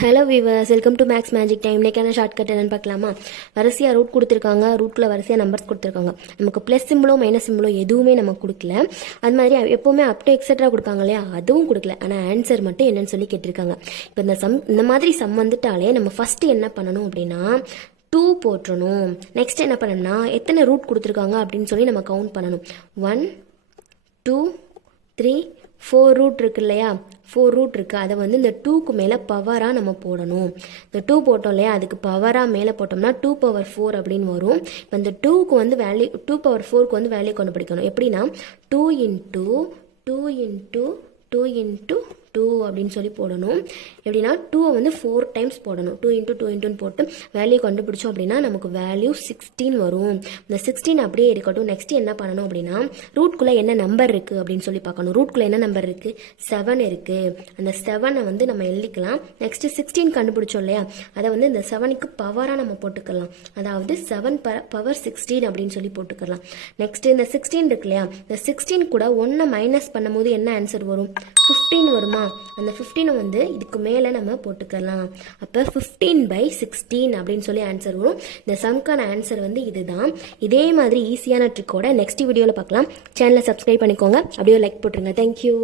Hello viewers, welcome to Max magic time. இன்னைக்கான shortcut என்னன்னு பார்க்கலாமா? வரிசையாக ரூட் கொடுத்துருக்காங்க, ரூட்டில் வரிசையாக நம்பர்ஸ் கொடுத்துருக்காங்க. நமக்கு ப்ளஸ் சிம்பிளோ மைனஸ் சிம்பிளோ எதுவுமே நமக்கு கொடுக்கல. அது மாதிரி எப்போவுமே அப் டு எக்ஸெட்ரா கொடுப்பாங்க இல்லையா, அதுவும் கொடுக்கல. ஆனால் ஆன்சர் மட்டும் என்னன்னு சொல்லி கேட்டிருக்காங்க. இப்போ இந்த மாதிரி சம் வந்துட்டாலே நம்ம ஃபஸ்ட்டு என்ன பண்ணணும் அப்படின்னா 2 போட்டுறணும். நெக்ஸ்ட் என்ன பண்ணணும்னா எத்தனை ரூட் கொடுத்துருக்காங்க அப்படின்னு சொல்லி நம்ம கவுண்ட் பண்ணணும். 1 2 3 4 ரூட் இருக்கு இல்லையா, 4 ரூட் இருக்குது. அதை வந்து இந்த 2க்கு மேலே பவராக நம்ம போடணும். இந்த 2 போட்டோம் இல்லையா, அதுக்கு பவராக மேலே போட்டோம்னா 2^4 அப்படின்னு வரும். இப்போ இந்த 2க்கு வந்து வேல்யூ 2^4க்கு வந்து வேல்யூ கண்டுபிடிக்கணும். எப்படின்னா 2 × 2 × 2 × 2 அப்படின்னு சொல்லி போடணும். எப்படின்னா 2 வந்து 4 டைம்ஸ் போடணும். 2 × 2 × போட்டு வேல்யூ கண்டுபிடிச்சோம் அப்படின்னா நமக்கு வேல்யூ 16 வரும். இந்த 16 அப்படியே இருக்கட்டும். நெக்ஸ்ட் என்ன பண்ணணும் அப்படின்னா ரூட்குள்ளே என்ன நம்பர் இருக்குது அப்படின்னு சொல்லி பார்க்கணும். ரூட்குள்ளே என்ன நம்பர் இருக்குது? 7 இருக்குது. அந்த 7 வந்து நம்ம எழுதிக்கலாம். நெக்ஸ்ட் 16 கண்டுபிடிச்சோம் இல்லையா, அதை வந்து இந்த 7க்கு பவராக நம்ம போட்டுக்கலாம். அதாவது 7^16 அப்படின்னு சொல்லி போட்டுக்கலாம். நெக்ஸ்ட் இந்த 16 இருக்கு இல்லையா, இந்த 16 கூட 1 மைனஸ் பண்ணும்போது என்ன ஆன்சர் வரும்? 15 வருமா? அந்த 15 வந்து இதுக்கு மேலே நம்ம போட்டுக்கலாம். அப்போ 15/16 அப்படின்னு சொல்லி ஆன்சர் வரும். இந்த சம்க்கான ஆன்சர் வந்து இதுதான். இதே மாதிரி ஈஸியான ட்ரிக்கோட நெக்ஸ்ட் வீடியோவில் பார்க்கலாம். சேனலை சப்ஸ்கிரைப் பண்ணிக்கோங்க, அப்படியே லைக் போட்டுருங்க. தேங்க்யூ.